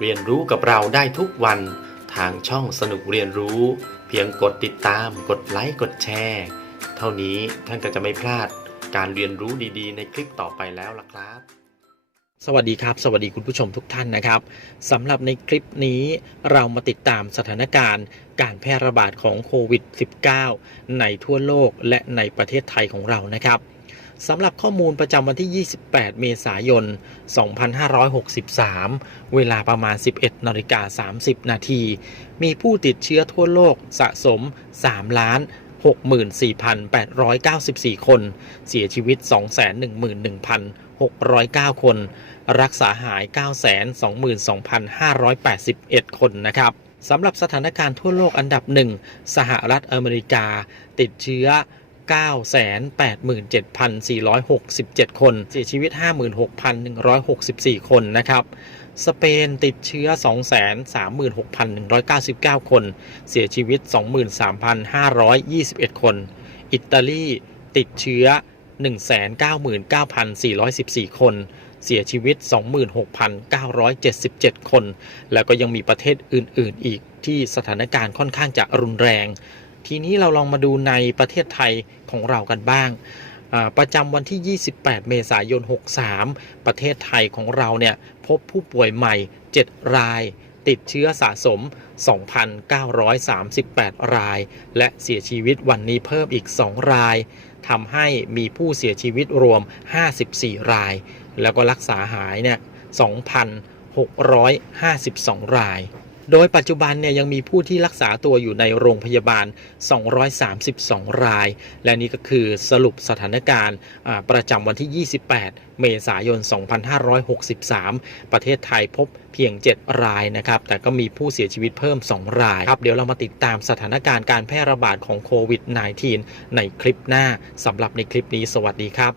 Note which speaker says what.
Speaker 1: เรียนรู้กับเราได้ทุกวันทางช่องสนุกเรียนรู้ เพียงกดติดตาม กดไลค์กดแชร์ เท่านี้ท่านก็จะไม่พลาดการเรียนรู้ดีๆ ในคลิปต่อไปแล้วล่ะครับ สวัสดีครับ สวัสดีคุณผู้ชมทุกท่านนะครับสำหรับในคลิปนี้เรามาติดตามสถานการณ์การแพร่ระบาดของโควิด -19 ในทั่วโลกและในประเทศไทยของเรานะครับ สำหรับข้อมูลประจำวันที่ 28 เมษายน 2563 เวลาประมาณ 11นาฬิกา30 นาที มีผู้ติดเชื้อทั่วโลกสะสม 3 ล้าน64,894 คน เสียชีวิต 211,609 คน รักษาหาย 922,581 คนนะครับสำหรับสถานการณ์ทั่วโลกอันดับหนึ่ง สหรัฐอเมริกา ติดเชื้อ 987,467 คน เสียชีวิต 56,164 คนนะครับ สเปนติดเชื้อ 236,199 คน เสียชีวิต 23,521 คน อิตาลีติดเชื้อ 199,414 คน เสียชีวิต 26,977 คน แล้วก็ยังมีประเทศอื่น ๆ อีกที่สถานการณ์ค่อนข้างจะรุนแรง ทีนี้เราลองมาดูในประเทศไทยของเรากันบ้าง ประจำวันที่ 28 เมษายน 63 ประเทศไทยของเราเนี่ยพบผู้ป่วยใหม่ 7 ราย ติดเชื้อสะสม 2,938 ราย และเสียชีวิตวันนี้เพิ่มอีก 2 รายทำให้มีผู้เสียชีวิตรวม 54 ราย แล้วก็รักษาหายเนี่ย2,652 ราย โดยปัจจุบันเนี่ยยังมีผู้ที่รักษาตัวอยู่ในโรงพยาบาล 232 ราย และนี่ก็คือสรุปสถานการณ์ประจำวันที่ 28 เมษายน 2563 ประเทศไทยพบเพียง 7 รายนะครับ แต่ก็มีผู้เสียชีวิตเพิ่ม 2 รายครับ เดี๋ยวเรามาติดตามสถานการณ์การแพร่ระบาดของโควิด -19 ในคลิปหน้าสำหรับในคลิปนี้สวัสดีครับ